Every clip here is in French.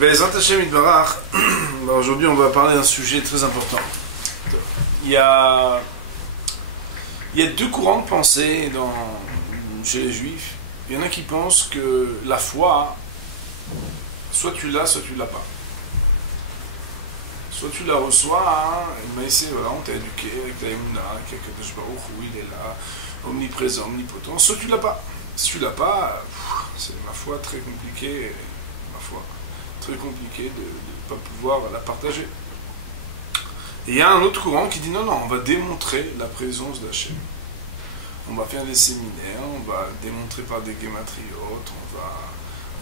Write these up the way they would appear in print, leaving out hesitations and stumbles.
Be'ezrat Hashem Yitbarach, aujourd'hui on va parler d'un sujet très important. Il y a deux courants de pensée chez les juifs. Il y en a qui pensent que la foi, soit tu l'as, soit tu l'as pas. Soit tu la reçois, mais voilà, on t'a éduqué avec la Emouna, qu'Akadosh Baruch Hu, il est là, omniprésent, omnipotent. Soit tu l'as pas. Si tu l'as pas, c'est ma foi très compliqué. Très compliqué de ne pas pouvoir la partager. Et il y a un autre courant qui dit non, on va démontrer la présence d'Hachem. On va faire des séminaires, on va démontrer par des guématriotes,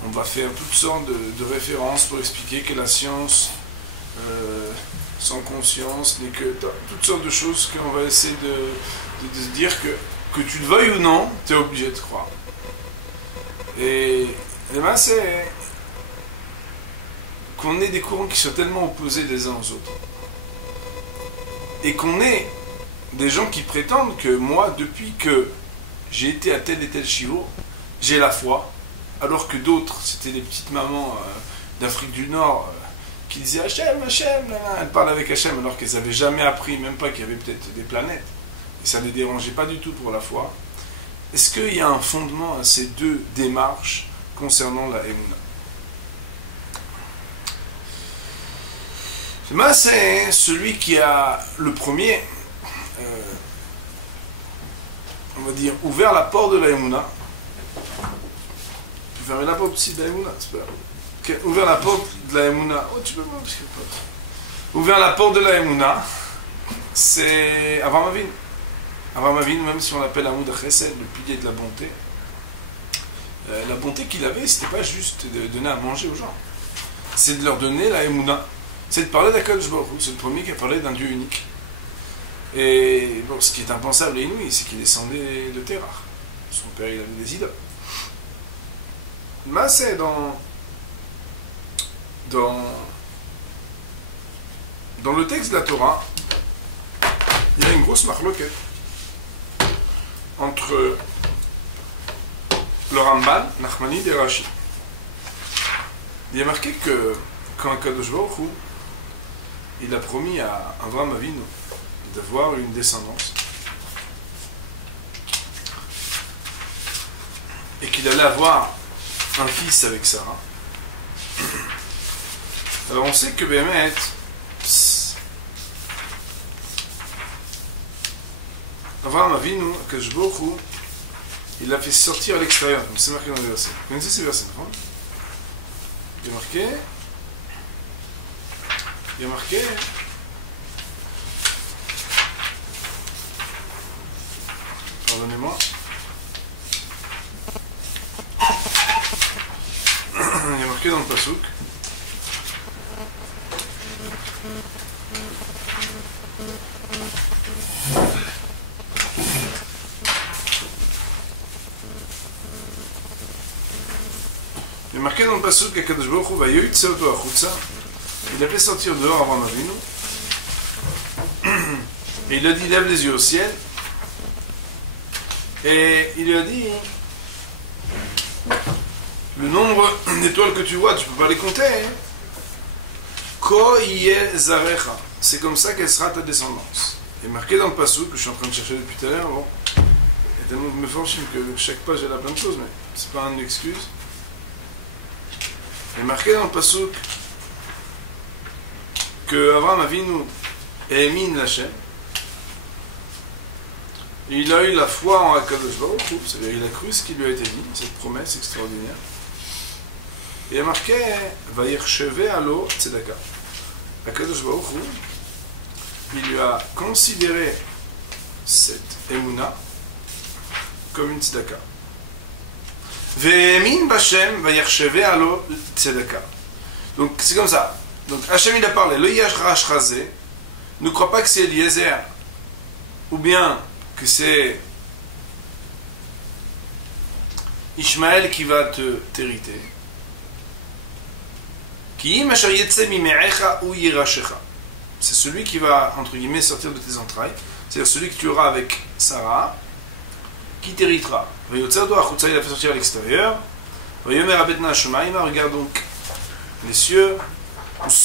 on va faire toutes sortes de références pour expliquer que la science sans conscience n'est que toutes sortes de choses qu'on va essayer de se dire que tu le veuilles ou non, tu es obligé de croire. Et ben c'est qu'on ait des courants qui soient tellement opposés les uns aux autres. Et qu'on ait des gens qui prétendent que moi, depuis que j'ai été à tel et tel shiur, j'ai la foi, alors que d'autres, c'était des petites mamans d'Afrique du Nord qui disaient Hachem, elles parlent avec Hachem alors qu'elles n'avaient jamais appris, même pas qu'il y avait peut-être des planètes. Et ça ne les dérangeait pas du tout pour la foi. Est-ce qu'il y a un fondement à ces deux démarches concernant la Emouna? C'est celui qui a le premier, on va dire, ouvert la porte de la Emouna. Tu fermes la porte aussi de la Emouna, c'est pas grave. Ouvert la porte de la Emouna. Oh, tu peux pas, parce que pas. Ouvert la porte de la Emouna, c'est Avraham Avinu. Avraham Avinu, même si on l'appelle Amoud HaChesed, le pilier de la bonté, la bonté qu'il avait, c'était pas juste de donner à manger aux gens, c'est de leur donner la Emouna. C'est de parler d'Akadosh Baruch Hu. C'est le premier qui a parlé d'un Dieu unique. Et bon, ce qui est impensable et inouï, c'est qu'il descendait de Terah. Son père, il avait des idoles. Mais c'est dans le texte de la Torah, il y a une grosse marloquette entre le Ramban, Nachmanide et Rashi. Il y a marqué que quand Akadosh Baruch Hu, il a promis à Avraham Avinu d'avoir une descendance et qu'il allait avoir un fils avec Sarah. Alors on sait que Bémet, Avraham Avinu, Akadosh Baruch Hu, il l'a fait sortir à l'extérieur, comme c'est marqué dans les versets. Vous connaissez ces versets, non? Il y a marqué, pardonnez-moi, il y a marqué dans le Passouk, qu'Akadosh Baruch Hu va yotze oto achutza. Il a fait sortir dehors Avraham Avinu. Et il a dit lève les yeux au ciel. Et il lui a dit le nombre d'étoiles que tu vois, tu ne peux pas les compter. Ko yeh zarecha. C'est comme ça qu'elle sera ta descendance. Et marqué dans le passouk que je suis en train de chercher depuis tout à l'heure. Bon, il y a tellement de me forchim que chaque page elle a plein de choses, mais c'est pas une excuse. Il est marqué dans le passouk que Avraham Avinu émine l'Hachem. Il a eu la foi en Akadosh Baruch Hu, c'est-à-dire il a cru ce qui lui a été dit, cette promesse extraordinaire. Et il est marqué Vayircheve alo tzedaka. Akadosh Baruch Hu, il lui a considéré cette Emouna comme une tzedaka. Ve'emin b'Hashem vayircheve alo tzedaka. Donc c'est comme ça. Donc Hachem il a parlé, le Yashrash Razé, ne crois pas que c'est Eliezer, ou bien que c'est Ishmaël qui va t'hériter. C'est celui qui va, entre guillemets, sortir de tes entrailles, c'est-à-dire celui que tu auras avec Sarah, qui t'héritera. Il a fait sortir à l'extérieur. Regarde donc les cieux. C'est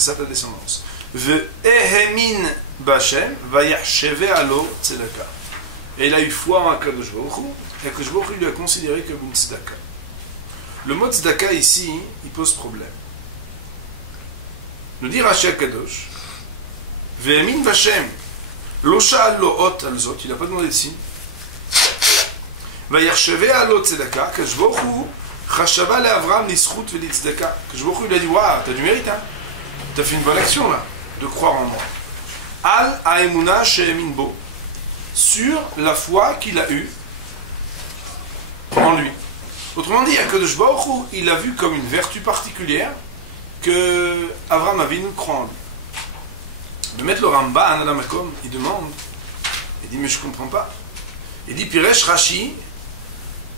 ça ta descendance. Et il a eu foi en Akadosh Baruch Hu, et Akadosh Baruch Hu lui a considéré comme une tzedaka. Le mot tzedaka ici, il pose problème. Nous dit Rashi Akadosh, Ve'emin Vashem, lo sha'al lo ot al zot, il n'a pas demandé de signe. Vayarsheve alo tzedaka, Akadosh Baruch Hu, chashava le Avram nischut veli tzedaka. Akadosh Baruch Hu, il a dit, waouh, t'as du mérite, hein? T'as fait une bonne action là, de croire en moi. Al ha'emuna she'emin bo, sur la foi qu'il a eue en lui. Autrement dit, Akadosh Baruch Hu, il a vu comme une vertu particulière que Avram Avinu croit en lui. De mettre le Ramban à la Makom, il demande, il dit, mais je ne comprends pas. Il dit, Piresh Rashi,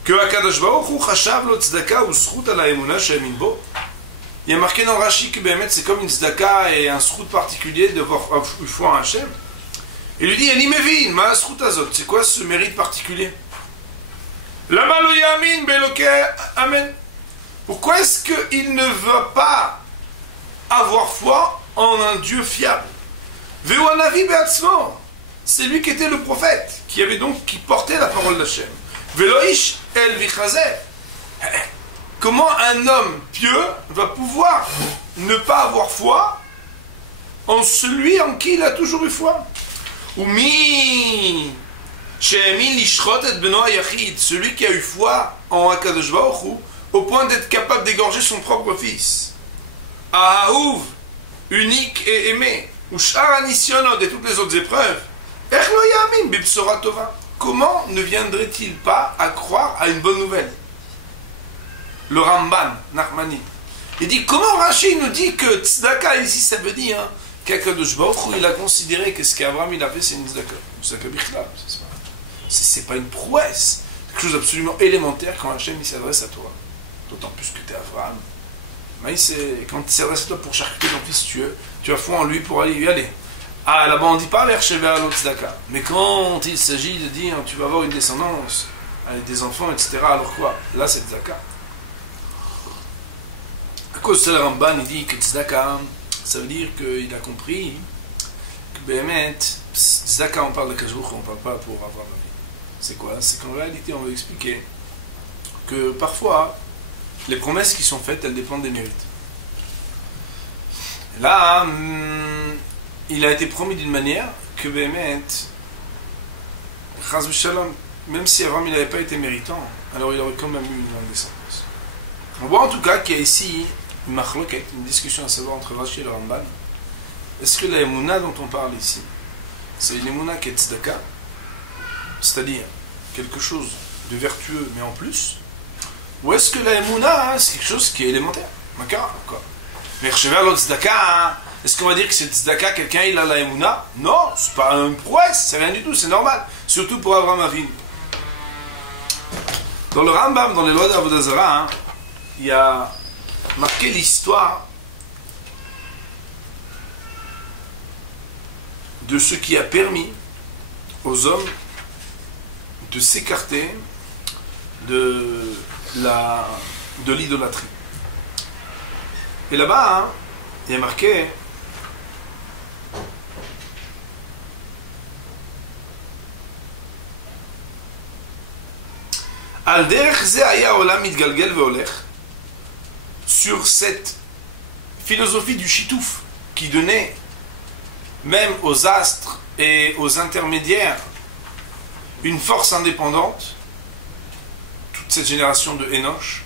que Akadosh Baruch Hu chashav lo tzedaka ou zchut ala emuna she'emin bo. Il y a marqué dans Rashi que c'est comme une tzedaka et un zchut particulier de voir une foi en Hachem. Il lui dit, Ani mevin, ma zchut azot, c'est quoi ce mérite particulier? Lama lo yamin be'elokei amen. Pourquoi est-ce qu'il ne veut pas avoir foi en un Dieu fiable? Veu hanavi be'atzmo, c'est lui qui était le prophète, qui portait la parole d'Hachem. Veloish el vichazeh. Comment un homme pieux va pouvoir ne pas avoir foi en celui en qui il a toujours eu foi? Ou mi she'emin lishrot et beno hayachid, celui qui a eu foi en Akadosh Baruch Hu au point d'être capable d'égorger son propre fils. Ahahuv, unique et aimé. Ou sh'ar anisyonot, et toutes les autres épreuves. Ech lo yamin bibsora tova. Comment ne viendrait-il pas à croire à une bonne nouvelle? Le Ramban, Nachmani. Il dit, comment Rashi nous dit que tzedaka ici, ça veut dire qu'Akadosh Baruch Hu, il a considéré que ce qu'Abraham il a fait, c'est une tzedaka. Tzedaka bichlal, c'est pas une prouesse. C'est quelque chose d'absolument élémentaire quand Hachem il s'adresse à toi. D'autant plus que tu es Abraham. Mais quand il s'adresse à toi pour charcuter ton fils, tu as foi en lui pour aller y aller. Ah, là-bas on ne dit pas l'Erchevé à l'autre tzedaka. Mais quand il s'agit de dire tu vas avoir une descendance, avec des enfants, etc., alors quoi? Là c'est tzedaka. À cause de ça, le Ramban, il dit que tzedaka, ça veut dire qu'il a compris que Béhémet, tzedaka, on parle de Akadosh Baruch Hu, on ne parle pas pour avoir la vie. C'est quoi? C'est qu'en réalité, on veut expliquer que parfois, les promesses qui sont faites, elles dépendent des mérites. Là, il a été promis d'une manière que Béhémet, Chaz v'Shalom, même si Avram n'avait pas été méritant, alors il aurait quand même eu une longue descendance. On voit en tout cas qu'il y a ici une machloket, une discussion à savoir entre Rashi et le Ramban. Est-ce que la émouna dont on parle ici, c'est une émouna qui est tzedaka, c'est-à-dire quelque chose de vertueux mais en plus, ou est-ce que la émouna, c'est quelque chose qui est élémentaire, makara, quoi. Mais tzedaka, est-ce qu'on va dire que c'est tzedaka, quelqu'un il a la émouna? Non, c'est pas une prouesse, c'est rien du tout, c'est normal, surtout pour Abraham Avinu. Dans le Rambam, dans les lois d'Avodah Zarah, il y a marqué l'histoire de ce qui a permis aux hommes de s'écarter de l'idolâtrie. Et là-bas, il y a marqué Al derech ze haya olam mitgalgel veolech, sur cette philosophie du chitouf qui donnait même aux astres et aux intermédiaires une force indépendante, toute cette génération de Enoch,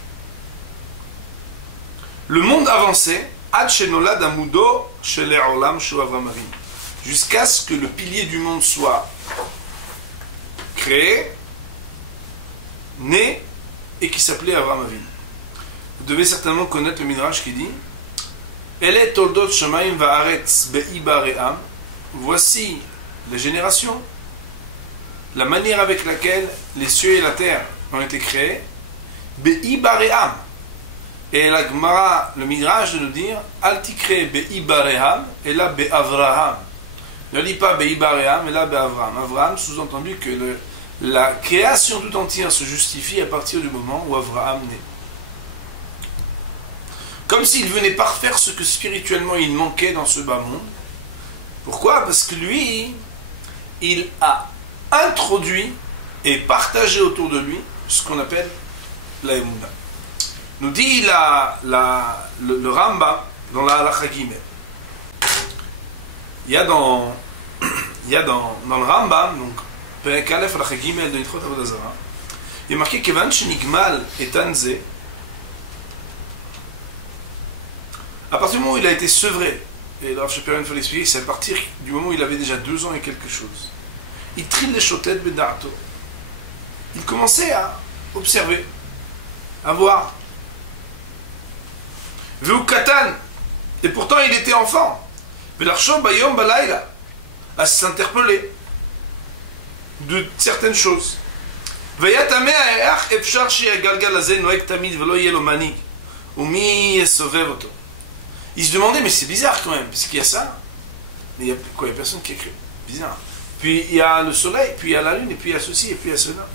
le monde avançait ad shenolad amudo shel ha'olam shu Avram Avinu, jusqu'à ce que le pilier du monde soit créé, né et qui s'appelait Avram Avinu. Vous devez certainement connaître le Midrash qui dit Ele toldot shamayim va'aretz be'ibare'am, voici les générations, la manière avec laquelle les cieux et la terre ont été créés, be'ibare'am. Et la Gemara, le Midrash de nous dire Al tikre be'ibare'am et là be'avraham. Ne lis pas be'ibare'am et là be'avraham. Avraham, sous-entendu que la création tout entière se justifie à partir du moment où Avraham naît. comme s'il venait parfaire ce que spirituellement il manquait dans ce bas monde. Pourquoi? Parce que lui, il a introduit et partagé autour de lui ce qu'on appelle la Emouna. Nous dit le Rambam dans la Halakha Gimel. Il y a dans le Rambam, donc Perek Aleph Halakha Gimel de Nitchot Avodah Zara, il est marqué Kevan Shenigmal etan ze. À partir du moment où il a été sevré, et là je peux rien faire l'expliquer, c'est à partir du moment où il avait déjà 2 ans et quelque chose. Il trille les chotet bedarto. Il commençait à observer, à voir. Veu katan, et pourtant il était enfant. Velarchov bayom balayla, à s'interpeller de certaines choses. Veyatame aach efshar sheyagalgal hazeh noeg tamid velo yeh lo manig, umi yesovev oto. Il se demandait, mais c'est bizarre quand même, parce qu'il y a ça, mais il y a quoi, il y a personne qui écrit. Bizarre. Puis il y a le soleil, puis il y a la lune, et puis il y a ceci, et puis il y a cela.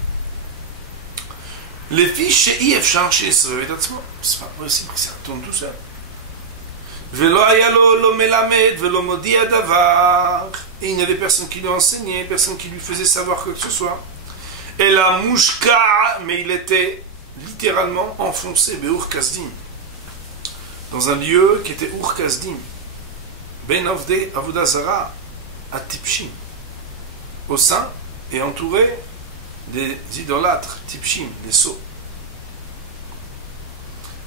Les filles chez Efshar chez Sovev atzmo, c'est pas possible que ça tourne tout seul. Velo ayalo lo melamed, velo modi adavar. Et il n'y avait personne qui lui enseignait, personne qui lui faisait savoir quoi que ce soit. Et la mouchka, mais il était littéralement enfoncé, Beur Kasdim, dans un lieu qui était Ur Kasdim, Ben Avdei Avodah Zara, à Tipshim, au sein et entouré des idolâtres, Tipshim, des sots.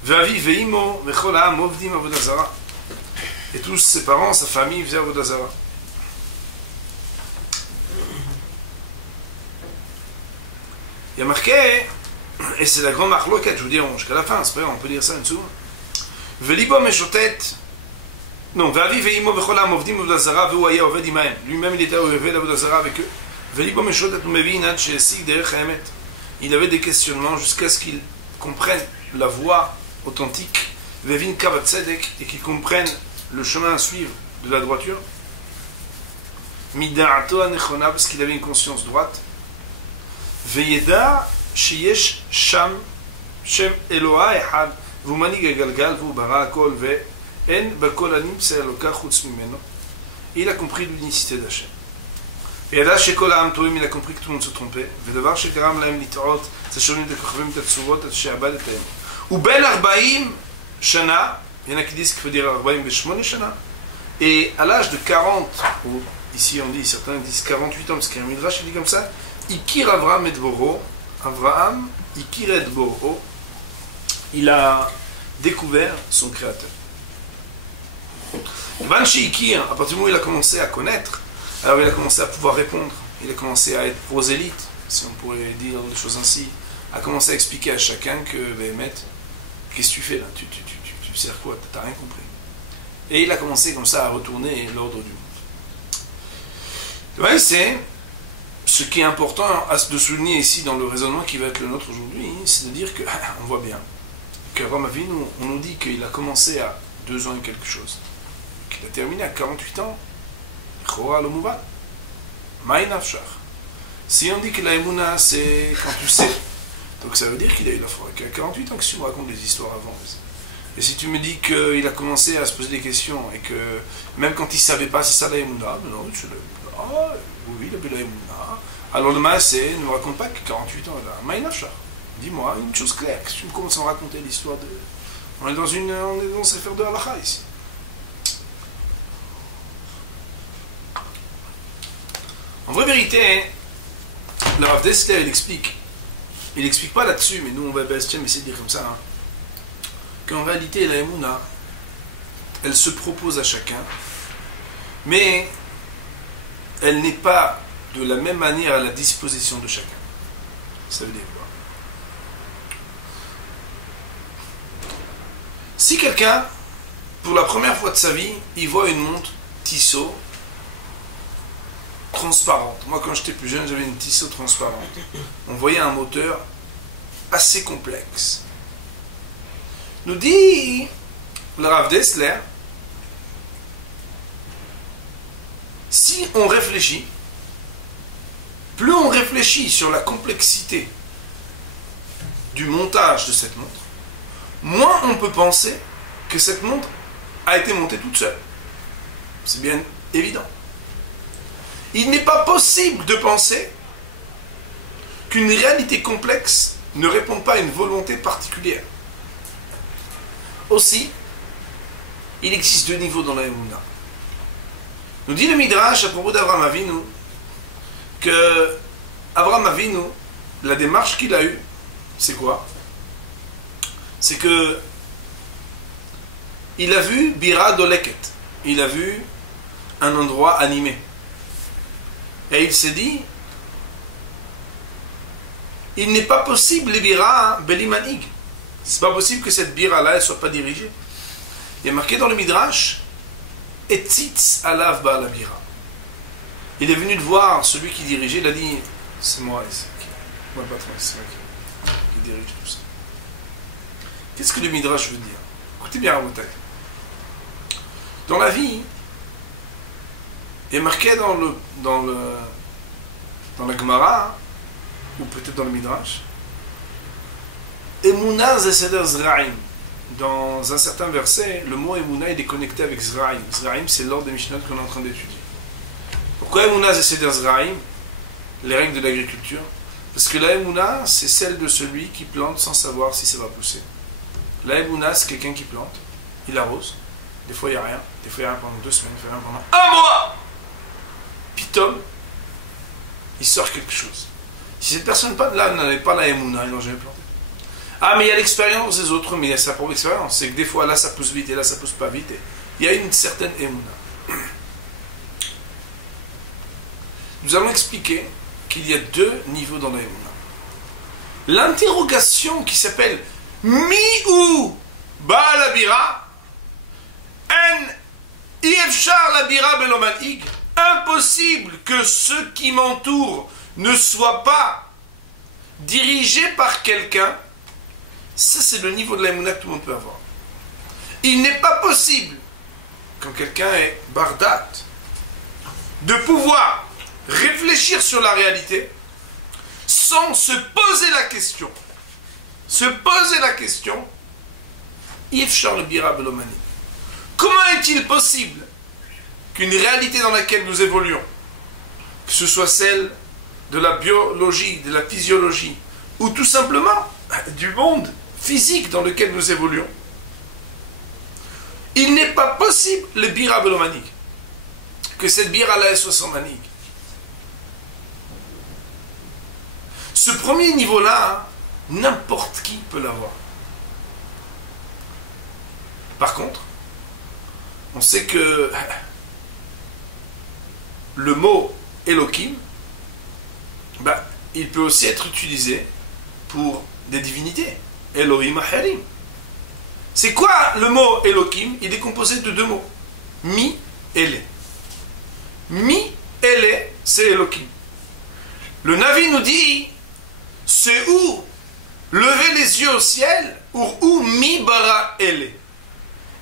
Ve'avi ve'imo ve'chol ha'am ovdim Avodah Zara. Et tous ses parents, sa famille faisaient Avodah Zara. Il y a marqué, et c'est la grande marloquette, je vous dis jusqu'à la fin, c'est pas grave, on peut dire ça une seconde. Velibo meshotet, non, Ve'avi ve'imo ve'chol ha'am ovdim Avodah Zara ve'hu haya oved imahem. Lui-même, il était oved Avodah Zara avec eux. Velibo meshotet umevin ad she'esig derech ha'emet. Il avait des questionnements jusqu'à ce qu'il comprenne la voie authentique, Vevin kavat tzedek, et qu'il comprenne le chemin à suivre de la droiture. Mida'ato anechona, parce qu'il avait une conscience droite. Veyeda sheyesh sham shem Eloha echad, v'hu manig hagalgal, v'hu bara hakol, ve'en bakol hanimtze Eloka chutz mimeno. Et il a compris l'unicité d'Hachem. Veyeda shekol ha'am toim, il a compris que tout le monde se trompait. Ve'davar shegaram lahem lit'ot, tzashonim tekochavim tatsurot, at she'abad etem. Ou ben 40 shana, il y en a qui disent qu'il faut dire 48 shana, et à l'âge de 40, ou ici on dit, certains disent 48 ans, parce qu'il y a un midrash qui dit comme ça, Ikir Avraham et Dvoro, Avraham, Ikir et Dvoro, il a découvert son créateur. Vanchi Ikir, à partir du moment où il a commencé à connaître, alors il a commencé à pouvoir répondre, il a commencé à être prosélyte, si on pourrait dire des choses ainsi, a commencé à expliquer à chacun que, Béhémet, qu'est-ce que tu fais là, tu sers quoi, t'as rien compris. Et il a commencé comme ça à retourner l'ordre du monde. Ouais, c'est ce qui est important de souligner ici dans le raisonnement qui va être le nôtre aujourd'hui, c'est de dire que, on voit bien, qu'Avraham Avinu, on nous dit qu'il a commencé à 2 ans et quelque chose, qu'il a terminé à 48 ans, Chora lo mouvan, Maï nafshach. Si on dit que la Emouna, c'est quand tu sais, donc ça veut dire qu'il a eu la foi. Qu'à 48 ans, que si tu me racontes des histoires avant. Et si tu me dis qu'il a commencé à se poser des questions, et que même quand il ne savait pas si ça la Emouna, non, oui, il a vu la Emouna. Alors le Maaseh ne me raconte pas que 48 ans, là. Maïnafshah. Dis-moi une chose claire, que tu me commences à me raconter l'histoire de. On est dans une affaire de halakha ici. En vraie vérité, le Rav Dessler, il explique pas là-dessus, mais nous on va essayer de dire comme ça, hein, qu'en réalité la Emouna, elle se propose à chacun, mais elle n'est pas de la même manière à la disposition de chacun. Ça veut dire quoi? Si quelqu'un, pour la première fois de sa vie, il voit une montre Tissot transparente. Moi, quand j'étais plus jeune, j'avais une Tissot transparente. On voyait un moteur assez complexe. Nous dit le Rav Dessler, si on réfléchit, plus on réfléchit sur la complexité du montage de cette montre, moins on peut penser que cette montre a été montée toute seule. C'est bien évident. Il n'est pas possible de penser qu'une réalité complexe ne répond pas à une volonté particulière. Aussi, il existe deux niveaux dans la Emouna. Nous dit le Midrash à propos d'Abraham Avinu que Abraham Avinu, la démarche qu'il a eue, c'est quoi? C'est que il a vu Bira Doleket, il a vu un endroit animé. Et il s'est dit, il n'est pas possible les Bira Belimanig. C'est pas possible que cette Bira-là ne soit pas dirigée. Il y a marqué dans le Midrash, Etzitz alav ba la Bira. Il est venu de voir celui qui dirigeait, il a dit, c'est moi, moi le patron, c'est moi qui dirige tout ça. Qu'est-ce que le Midrash veut dire? Écoutez bien Rabotai. Dans la vie, il est marqué dans la Gemara, ou peut-être dans le Midrash, Emouna zeseder zra'im. Dans un certain verset, le mot Emouna il est connecté avec Zra'im. Zra'im, c'est l'ordre des Mishnot qu'on est en train d'étudier. Pourquoi Emouna zeseder zra'im? Les règles de l'agriculture. Parce que la Emouna, c'est celle de celui qui plante sans savoir si ça va pousser. La Emouna, c'est quelqu'un qui plante, il arrose, des fois il n'y a rien, des fois il y a rien pendant 2 semaines, des fois il y a rien pendant 1 mois. Pitom, il sort quelque chose. Si cette personne-là n'avait pas la Emouna, il n'aurait jamais planté. Ah, mais il y a l'expérience des autres, mais il y a sa propre expérience. C'est que des fois, là, ça pousse vite, et là, ça pousse pas vite. Il y a une certaine Emouna. Nous allons expliquer qu'il y a 2 niveaux dans la Emouna. L'interrogation qui s'appelle Mi-ou ba la bira en ifshar la bira belomanig. Impossible que ceux qui m'entourent ne soient pas dirigés par quelqu'un. Ça, c'est le niveau de la Emouna que tout le monde peut avoir. Il n'est pas possible, quand quelqu'un est bardat, de pouvoir réfléchir sur la réalité sans se poser la question. Se poser la question, Ifshar le bira belomani. Comment est-il possible qu'une réalité dans laquelle nous évoluons, que ce soit celle de la biologie, de la physiologie, ou tout simplement du monde physique dans lequel nous évoluons, il n'est pas possible le bira belomanig, que cette bira-là soit sans manig. Ce premier niveau-là, n'importe qui peut l'avoir. Par contre, on sait que le mot Elohim, il peut aussi être utilisé pour des divinités. Elohim Aharim. C'est quoi le mot Elohim? Il est composé de 2 mots. Mi et le. Mi et le, c'est Elohim. Le Navi nous dit, c'est où lever les yeux au ciel, ou où mi bara ele.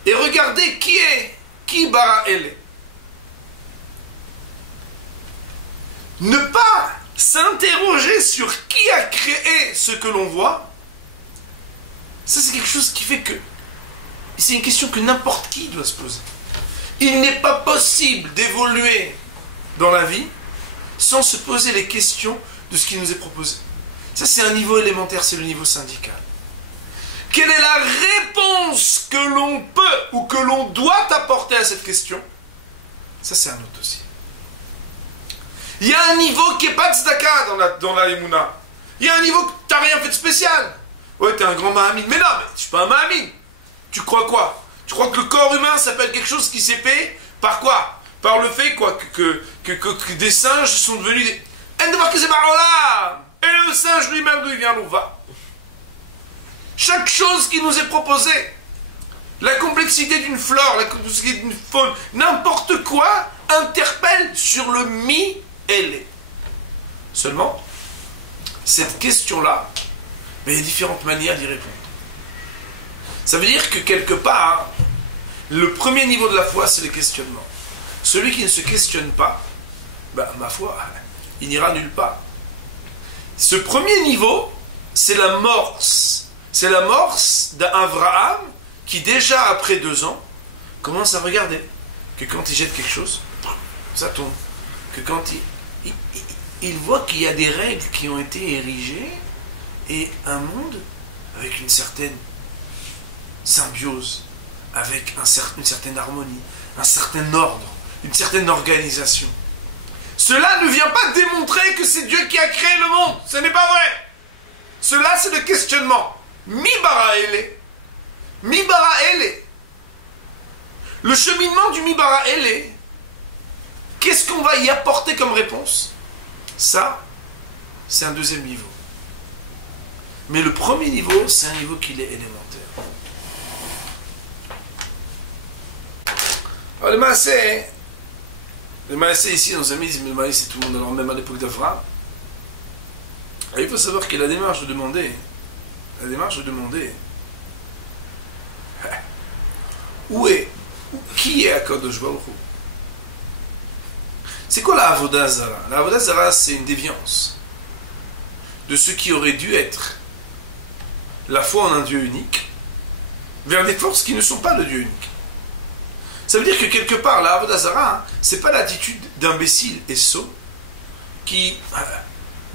Et regardez qui bara ele. Ne pas s'interroger sur qui a créé ce que l'on voit, ça c'est quelque chose qui fait que c'est une question que n'importe qui doit se poser. Il n'est pas possible d'évoluer dans la vie sans se poser les questions de ce qui nous est proposé. Ça c'est un niveau élémentaire, c'est le niveau syndical. Quelle est la réponse que l'on peut ou que l'on doit apporter à cette question? Ça c'est un autre dossier. Il y a un niveau qui n'est pas de tzedaka dans la Emouna. Il y a un niveau que tu n'as rien fait de spécial. Ouais, tu es un grand Mahamine. Mais non, mais je suis pas un Mahamine. Tu crois quoi? Tu crois que le corps humain s'appelle quelque chose qui s'est fait par quoi? Par le fait quoi que des singes sont devenus des... Et le singe lui-même, d'où il vient, d'où va? Chaque chose qui nous est proposée, la complexité d'une flore, la complexité d'une faune, n'importe quoi interpelle sur le mi et les. Seulement, cette question-là, il y a différentes manières d'y répondre. Ça veut dire que quelque part, le premier niveau de la foi, c'est le questionnement. Celui qui ne se questionne pas, ma foi, il n'ira nulle part. Ce premier niveau, c'est l'amorce. C'est l'amorce d'Abraham qui déjà après 2 ans commence à regarder que quand il jette quelque chose, ça tombe. Que quand il voit qu'il y a des règles qui ont été érigées et un monde avec une certaine symbiose, avec une certaine harmonie, un certain ordre, une certaine organisation. Cela ne vient pas démontrer que c'est Dieu qui a créé le monde. Ce n'est pas vrai. Cela, c'est le questionnement. Mi bara ele. Mi bara ele. Le cheminement du mi bara ele. Qu'est-ce qu'on va y apporter comme réponse? Ça, c'est un deuxième niveau. Mais le premier niveau, c'est un niveau qui est élémentaire. Alors, le Maasé ici, nos amis disent, mais le Maasé, c'est tout le monde, alors même à l'époque d'Avraham. Il faut savoir que la démarche de demander, qui est Akadosh Baruch Hu? C'est quoi la Avodah Zara? La Avodah Zara, c'est une déviance de ce qui aurait dû être la foi en un Dieu unique vers des forces qui ne sont pas le Dieu unique. Ça veut dire que quelque part, la Avodah Zara, c'est pas l'attitude d'imbéciles et sots qui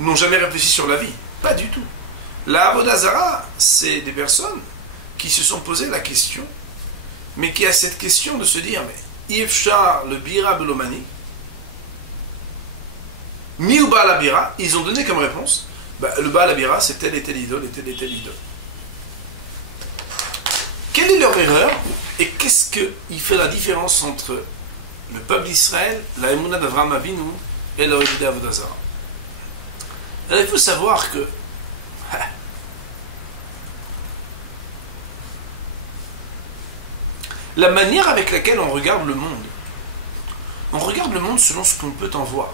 n'ont jamais réfléchi sur la vie. Pas du tout. La Avodah Zara, c'est des personnes qui se sont posé la question, mais qui a cette question de se dire, mais Ifshar, le Bira Belomani, Mi ou Baal Abira, ils ont donné comme réponse, le Baal Abira, c'est telle et telle idole, et telle et telle idole. Quelle est leur erreur et qu'est-ce qui fait la différence entre le peuple d'Israël, la Emouna d'Avraham Avinu et leur idée d'Avodah Zara? Alors il faut savoir que la manière avec laquelle on regarde le monde selon ce qu'on peut en voir.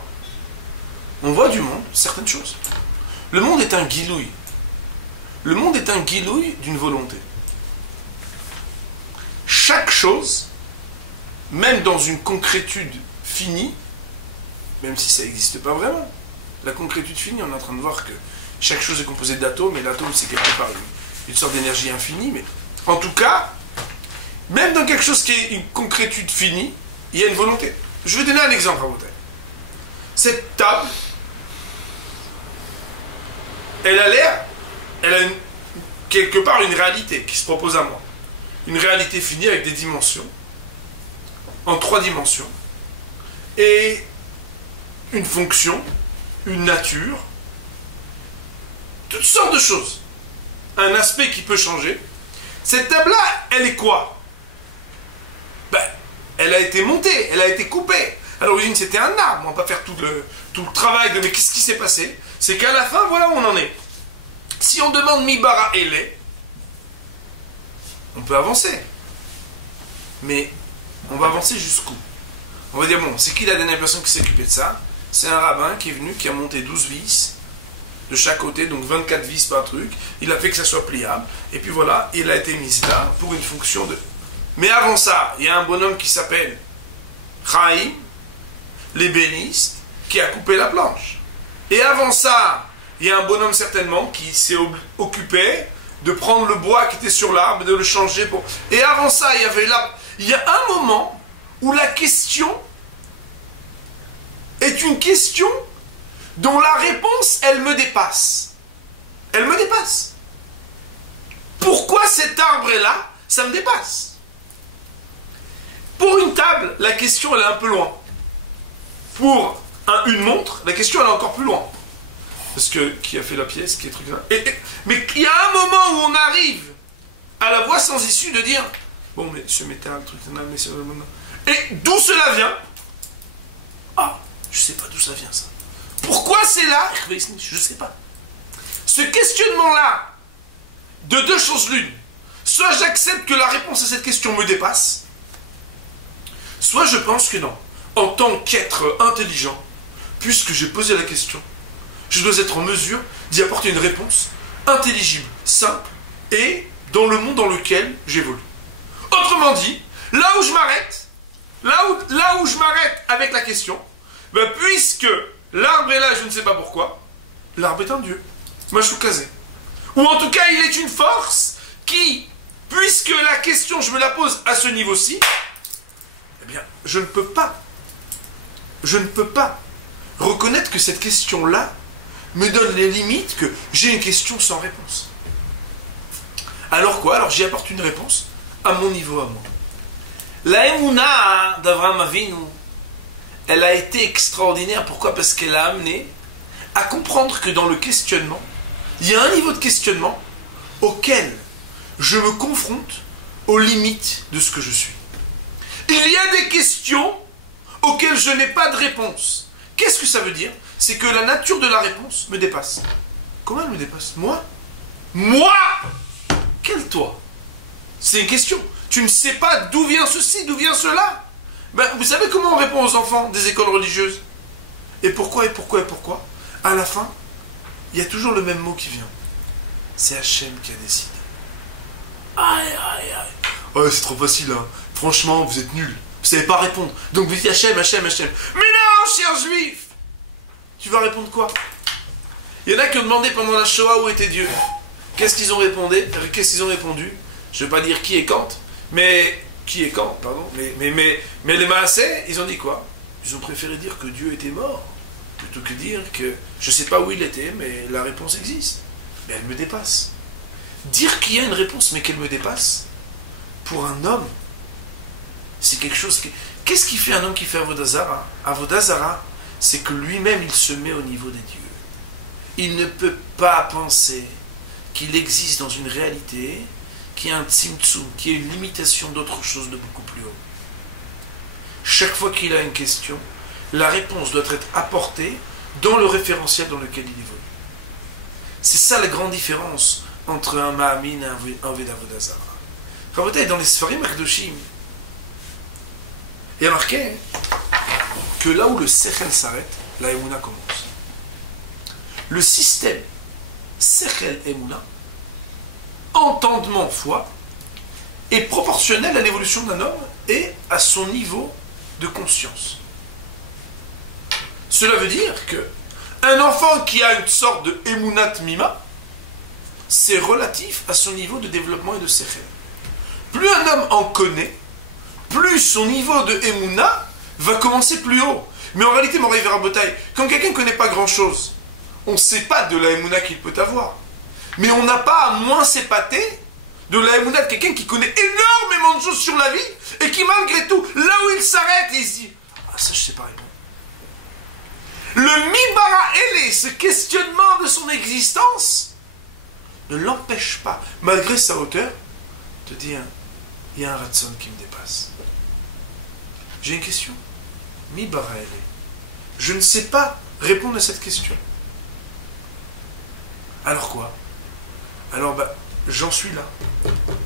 On voit du monde certaines choses. Le monde est un guilouille. Le monde est un guilouille d'une volonté. Chaque chose, même dans une concrétude finie, même si ça n'existe pas vraiment, la concrétude finie, on est en train de voir que chaque chose est composée d'atomes, et l'atome c'est quelque part une sorte d'énergie infinie, mais en tout cas, même dans quelque chose qui est une concrétude finie, il y a une volonté. Je vais donner un exemple à vous. Cette table, elle a quelque part une réalité qui se propose à moi. Une réalité finie avec des dimensions, en 3 dimensions, et une fonction, une nature, toutes sortes de choses. Un aspect qui peut changer. Cette table-là, elle est quoi? Elle a été montée, elle a été coupée. À l'origine, c'était un arbre. On va pas faire tout le travail de mais qu'est-ce qui s'est passé? C'est qu'à la fin, voilà où on en est. Si on demande mi bara ele, on peut avancer. Mais on va avancer jusqu'où? On va dire, bon, c'est qui la dernière personne qui s'est occupée de ça? C'est un rabbin qui est venu, qui a monté 12 vis de chaque côté, donc 24 vis par truc. Il a fait que ça soit pliable. Et puis voilà, il a été mis là pour une fonction de... Mais avant ça, il y a un bonhomme qui s'appelle Chaim, l'ébéniste, qui a coupé la planche. Et avant ça, il y a un bonhomme certainement qui s'est occupé de prendre le bois qui était sur l'arbre et de le changer pour... Et avant ça, il y avait là... Il y a un moment où la question est une question dont la réponse, elle me dépasse. Elle me dépasse. Pourquoi cet arbre est là? Ça me dépasse. Pour une table, la question, elle est un peu loin. Pour une montre, la question, elle est encore plus loin. Parce que, qui a fait la pièce, qui est truc là. Mais il y a un moment où on arrive à la voie sans issue de dire, bon, mais ce métal, truc là, mais c'est... Et d'où cela vient? Ah, je sais pas d'où ça vient, ça. Pourquoi c'est là? Je sais pas. Ce questionnement-là, de 2 choses l'une, soit j'accepte que la réponse à cette question me dépasse, soit je pense que non. En tant qu'être intelligent, puisque j'ai posé la question, je dois être en mesure d'y apporter une réponse intelligible, simple, et dans le monde dans lequel j'évolue. Autrement dit, là où je m'arrête, là où je m'arrête avec la question, puisque l'arbre est là, je ne sais pas pourquoi, l'arbre est un dieu, Machoukazé. Ou en tout cas, il est une force qui puisque la question, je me la pose à ce niveau-ci, eh bien, je ne peux pas reconnaître que cette question-là me donne les limites que j'ai une question sans réponse. Alors quoi? Alors j'y apporte une réponse à mon niveau à moi. La Emouna d'Avraham Avinu, elle a été extraordinaire. Pourquoi? Parce qu'elle a amené à comprendre que dans le questionnement, il y a un niveau de questionnement auquel je me confronte aux limites de ce que je suis. Il y a des questions auxquelles je n'ai pas de réponse. Qu'est-ce que ça veut dire? C'est que la nature de la réponse me dépasse. Comment elle me dépasse? Moi? Quel toi? C'est une question. Tu ne sais pas d'où vient ceci, d'où vient cela. Ben, vous savez comment on répond aux enfants des écoles religieuses? Et pourquoi? À la fin, il y a toujours le même mot qui vient. C'est Hachem qui a décidé. Aïe. Ouais, c'est trop facile, hein. Franchement, vous êtes nuls. Vous savez pas répondre. Donc vous dites Hachem. Mais non, cher juif! Tu vas répondre quoi? Il y en a qui ont demandé pendant la Shoah où était Dieu. Qu'est-ce qu'ils ont répondu? Je ne vais pas dire qui est quand, mais les Maaseh, ils ont dit quoi? Ils ont préféré dire que Dieu était mort, plutôt que dire que je ne sais pas où il était, mais la réponse existe. Mais elle me dépasse. Dire qu'il y a une réponse, mais qu'elle me dépasse, pour un homme, c'est quelque chose qui... Qu'est-ce qui fait un homme qui fait Avodah Zara? Avodah Zara, c'est que lui-même, il se met au niveau des dieux. Il ne peut pas penser qu'il existe dans une réalité qui est un tzimtzum, qui est une limitation d'autre chose de beaucoup plus haut. Chaque fois qu'il a une question, la réponse doit être apportée dans le référentiel dans lequel il évolue. C'est ça la grande différence entre un Ma'amin et un Oved Avodah Zara. Rabotai, dans les Sfarim Akdoshim, il y a marqué que là où le Sechel s'arrête, la Emouna commence. Le système Sechel Emouna, entendement foi, est proportionnel à l'évolution d'un homme et à son niveau de conscience. Cela veut dire que un enfant qui a une sorte de Emunat Mima, c'est relatif à son niveau de développement et de Sechel. Plus un homme en connaît, plus son niveau de Emouna va commencer plus haut. Mais en réalité, Moraï Verabotai, quand quelqu'un ne connaît pas grand-chose, on ne sait pas de la Emouna qu'il peut avoir. Mais on n'a pas à moins s'épater de la Emouna de quelqu'un qui connaît énormément de choses sur la vie et qui, malgré tout, là où il s'arrête, il se dit « Ah, ça, je sais pas répondre. » Le Mibara Ele, ce questionnement de son existence, ne l'empêche pas, malgré sa hauteur, de dire « Il y a un Ratson qui me dépasse. » J'ai une question. Mibara Ele. Je ne sais pas répondre à cette question. Alors quoi? Alors, j'en suis là.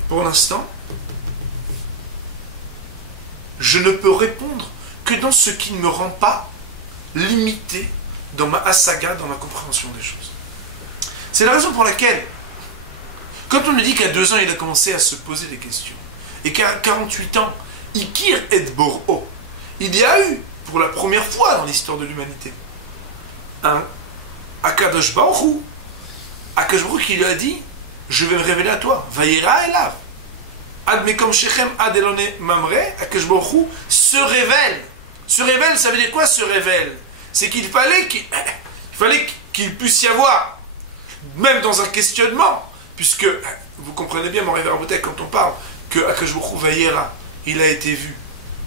Pour l'instant, je ne peux répondre que dans ce qui ne me rend pas limité dans ma asaga, dans ma compréhension des choses. C'est la raison pour laquelle, quand on me dit qu'à 2 ans, il a commencé à se poser des questions, et qu'à 48 ans, Ikir et Bor'o, il y a eu, pour la première fois dans l'histoire de l'humanité, un Akadosh Baruch Hu, Akadosh Baruch Hu qui lui a dit, je vais me révéler à toi. Vayera elav. Ad mekom shechem ad elone mamre. Akadosh Baruch Hu se révèle. Se révèle, ça veut dire quoi, se révèle? C'est qu'il fallait qu'il puisse y avoir, même dans un questionnement, puisque, vous comprenez bien, mon révérend Boutek, quand on parle que Akadosh Baruch Hu Vayera, il a été vu.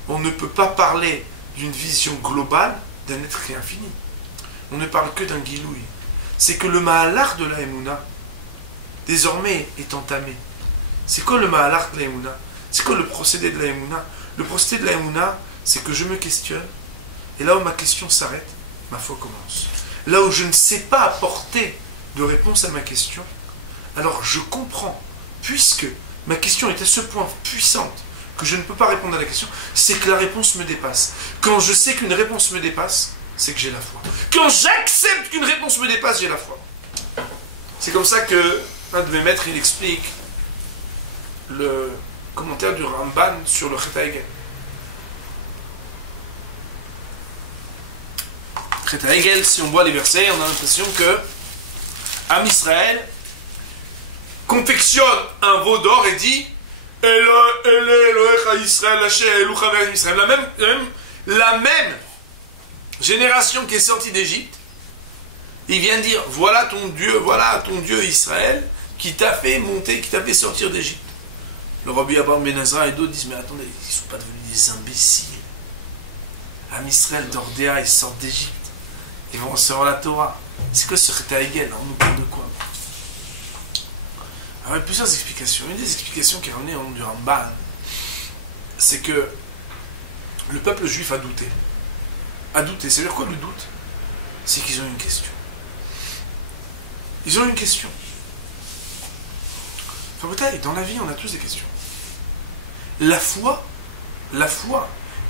On ne peut pas parler d'une vision globale d'un être qui est infini. On ne parle que d'un gilouï. C'est que le Mahalar de la Emouna, désormais, est entamé. C'est quoi le Mahalar de la Emouna? C'est quoi le procédé de la Emouna? Le procédé de la Emouna, c'est que je me questionne, et là où ma question s'arrête, ma foi commence. Là où je ne sais pas apporter de réponse à ma question, alors je comprends, puisque ma question est à ce point puissante que je ne peux pas répondre à la question, c'est que la réponse me dépasse. Quand je sais qu'une réponse me dépasse, c'est que j'ai la foi. Quand j'accepte qu'une réponse me dépasse, j'ai la foi. C'est comme ça que un de mes maîtres, il explique le commentaire du Ramban sur le Chet HaEgel. Chet HaEgel, si on voit les versets, on a l'impression que Am Israël confectionne un veau d'or et dit Elohecha Israël, Israël. La même génération qui est sortie d'Égypte, il vient dire, voilà ton Dieu Israël, qui t'a fait monter, qui t'a fait sortir d'Égypte. Le Rabbi Abraham Ben Ezra et d'autres disent, mais attendez, ils ne sont pas devenus des imbéciles. Am Israël d'Ordéa, ils sortent d'Égypte. Ils vont recevoir la Torah. C'est quoi ce Retaïgel? On nous parle de quoi? Alors, il y a plusieurs explications. Une des explications qui est ramenée au nom du Ramban, c'est que le peuple juif a douté. A douté. C'est-à-dire quoi le doute? C'est qu'ils ont une question. Ils ont une question. Enfin, peut-être, dans la vie, on a tous des questions. La foi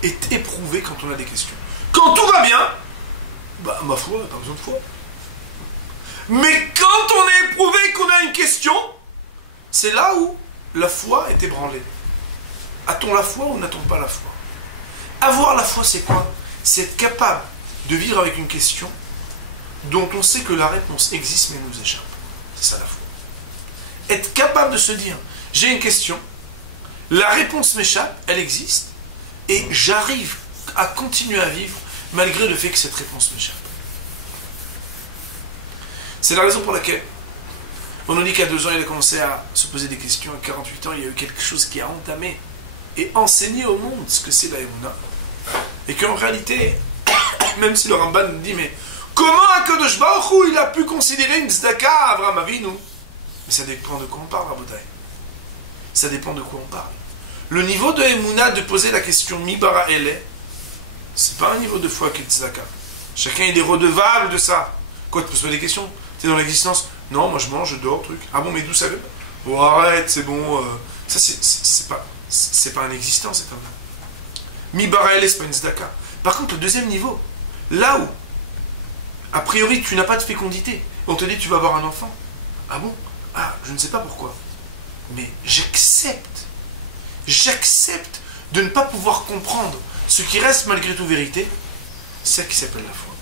est éprouvée quand on a des questions. Quand tout va bien, bah, ma foi, pas besoin de foi. Mais quand on est éprouvé et qu'on a une question, c'est là où la foi est ébranlée. A-t-on la foi ou n'a-t-on pas la foi? Avoir la foi, c'est quoi? C'est être capable de vivre avec une question dont on sait que la réponse existe mais nous échappe. C'est ça la foi. Être capable de se dire, j'ai une question, la réponse m'échappe, elle existe, et j'arrive à continuer à vivre malgré le fait que cette réponse m'échappe. C'est la raison pour laquelle on nous dit qu'à 2 ans, il a commencé à se poser des questions. À 48 ans, il y a eu quelque chose qui a entamé et enseigné au monde ce que c'est la Emouna. Et qu'en réalité, même si le Ramban nous dit, mais comment Akadosh Baruch Hu, il a pu considérer une tzedaka à Avraham Avinu? Mais ça dépend de quoi on parle, Rabotai. Ça dépend de quoi on parle. Le niveau de Emouna, de poser la question Mi bara ele, c'est pas un niveau de foi qui est tzedaka. Chacun il est redevable de ça. Quoi, tu peux se poser des questions? T'es dans l'existence? Non, moi je mange, je dors, truc. Ah bon, mais d'où ça vient? Oh, arrête, c'est bon. Ça, c'est pas une existence, c'est comme ça. Mi bara ele, c'est pas une tzedaka. Par contre, le deuxième niveau, là où, a priori, tu n'as pas de fécondité, on te dit tu vas avoir un enfant. Ah bon? Ah, je ne sais pas pourquoi. Mais j'accepte de ne pas pouvoir comprendre ce qui reste malgré tout vérité. C'est ça qui s'appelle la foi.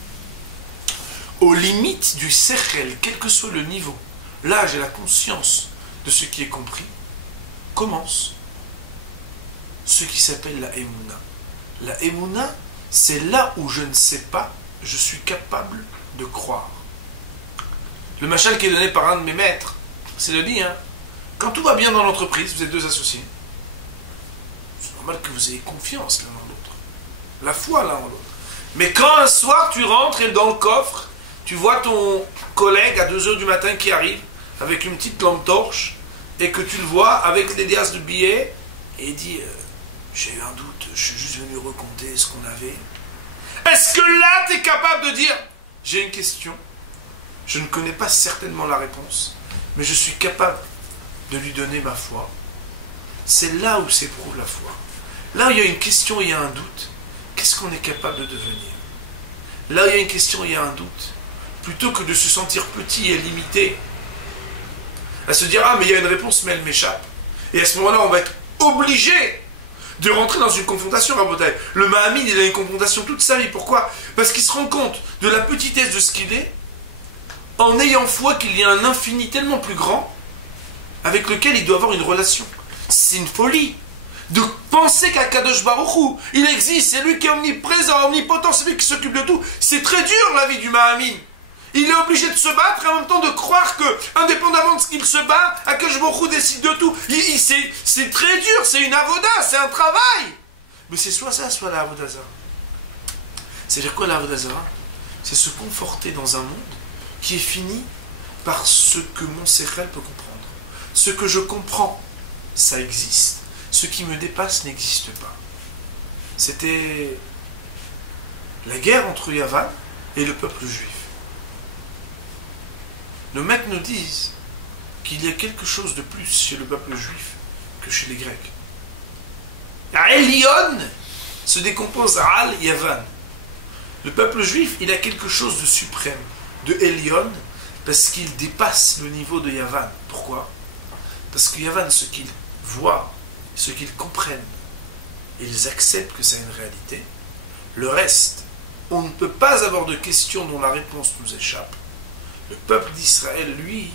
Aux limites du sechel, quel que soit le niveau, l'âge et la conscience de ce qui est compris, commence ce qui s'appelle la Emouna. La Emouna, c'est là où je ne sais pas, je suis capable de croire. Le machal qui est donné par un de mes maîtres, c'est de dire, quand tout va bien dans l'entreprise, vous êtes 2 associés, c'est normal que vous ayez confiance l'un en l'autre. La foi l'un en l'autre. Mais quand un soir tu rentres et dans le coffre, tu vois ton collègue à 2 h du matin qui arrive avec une petite lampe torche et que tu le vois avec les liasses de billets et il dit j'ai eu un doute, je suis juste venu recompter ce qu'on avait. Est-ce que là tu es capable de dire j'ai une question, je ne connais pas certainement la réponse, mais je suis capable de lui donner ma foi? C'est là où s'éprouve la foi. Là où il y a une question, il y a un doute. Qu'est-ce qu'on est capable de devenir? Là où il y a une question, il y a un doute. Plutôt que de se sentir petit et limité, à se dire ah mais il y a une réponse mais elle m'échappe. Et à ce moment-là, on va être obligé de rentrer dans une confrontation, Rabotai. Le Mahamid, il a une confrontation toute sa vie. Pourquoi? Parce qu'il se rend compte de la petitesse de ce qu'il est, en ayant foi qu'il y a un infini tellement plus grand avec lequel il doit avoir une relation. C'est une folie de penser qu'Akadosh Baruch Hu, il existe, c'est lui qui est omniprésent, omnipotent, c'est lui qui s'occupe de tout. C'est très dur la vie du Mahamid. Il est obligé de se battre et en même temps de croire que, indépendamment de ce qu'il se bat, Akadosh Baruch Hu décide de tout. C'est très dur, c'est une avoda, c'est un travail. Mais c'est soit ça, soit la avodazara. C'est-à-dire quoi la avodazara? C'est se conforter dans un monde qui est fini par ce que mon sechel peut comprendre. Ce que je comprends, ça existe. Ce qui me dépasse n'existe pas. C'était la guerre entre Yavan et le peuple juif. Nos maîtres nous disent qu'il y a quelque chose de plus chez le peuple juif que chez les Grecs. Elion se décompose à Al Yavan. Le peuple juif, il a quelque chose de suprême, de Elion, parce qu'il dépasse le niveau de Yavan. Pourquoi? Parce que Yavan, ce qu'ils voient, ce qu'ils comprennent, ils acceptent que c'est une réalité. Le reste, on ne peut pas avoir de questions dont la réponse nous échappe. Le peuple d'Israël, lui,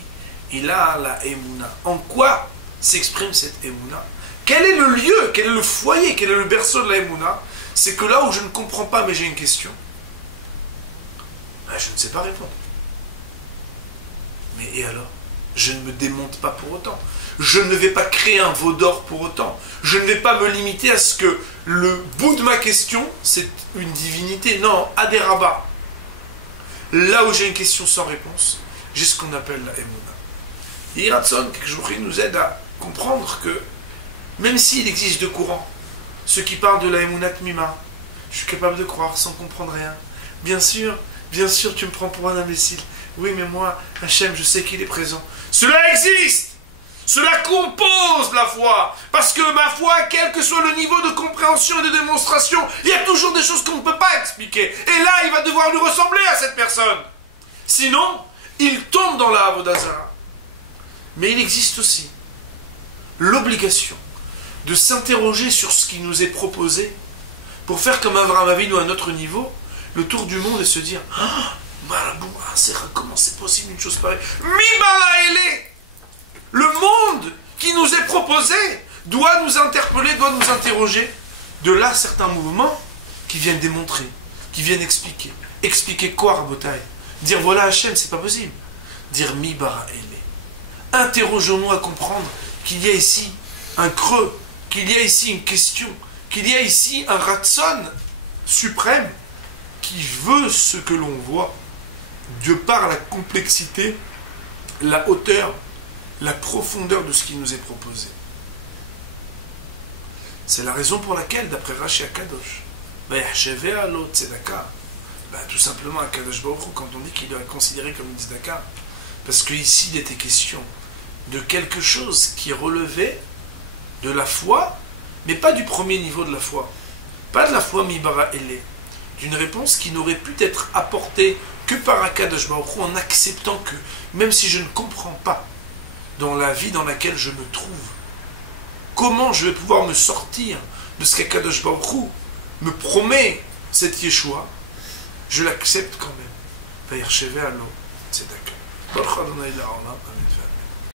il a la Emouna. En quoi s'exprime cette Emouna? Quel est le lieu, quel est le foyer, quel est le berceau de la Emouna? C'est que là où je ne comprends pas mais j'ai une question, ben, je ne sais pas répondre. Mais et alors? Je ne me démonte pas pour autant. Je ne vais pas créer un veau d'or pour autant. Je ne vais pas me limiter à ce que le bout de ma question, c'est une divinité. Non, Adéraba. Là où j'ai une question sans réponse, j'ai ce qu'on appelle la Emouna. Et Iratson, quelque chose qui nous aide à comprendre que, même s'il existe deux courants, ceux qui parlent de la Emouna Tmima, je suis capable de croire sans comprendre rien. Bien sûr, tu me prends pour un imbécile. Oui, mais moi, Hachem, je sais qu'il est présent. Cela existe! Cela compose la foi. Parce que ma foi, quel que soit le niveau de compréhension et de démonstration, il y a toujours des choses qu'on ne peut pas expliquer. Et là, il va devoir lui ressembler à cette personne. Sinon, il tombe dans la Avodazara. Mais il existe aussi l'obligation de s'interroger sur ce qui nous est proposé pour faire comme Avraham Avinu à notre niveau, le tour du monde et se dire comment c'est possible une chose pareille? Le monde qui nous est proposé doit nous interpeller, doit nous interroger. De là, certains mouvements qui viennent démontrer, qui viennent expliquer. Expliquer quoi, Rabotai? Dire voilà Hachem, c'est pas possible. Dire mi bara ele. Interrogeons-nous à comprendre qu'il y a ici un creux, qu'il y a ici une question, qu'il y a ici un ratson suprême qui veut ce que l'on voit, de par la complexité, la hauteur, la profondeur de ce qui nous est proposé. C'est la raison pour laquelle, d'après Rashi Akadosh, tout simplement Akadosh Baruch Hu, quand on dit qu'il est considéré comme une tzedaka, parce qu'ici il était question de quelque chose qui relevait de la foi, mais pas du premier niveau de la foi, pas de la foi mibara ele, d'une réponse qui n'aurait pu être apportée que par Akadosh Baruch Hu, en acceptant que, même si je ne comprends pas dans la vie dans laquelle je me trouve, comment je vais pouvoir me sortir de ce qu'Akadosh Baruch Hu me promet, cette Yeshua, je l'accepte quand même. Vayarcheve alo tzedaka. Baruch Adonai la'olam. Amen.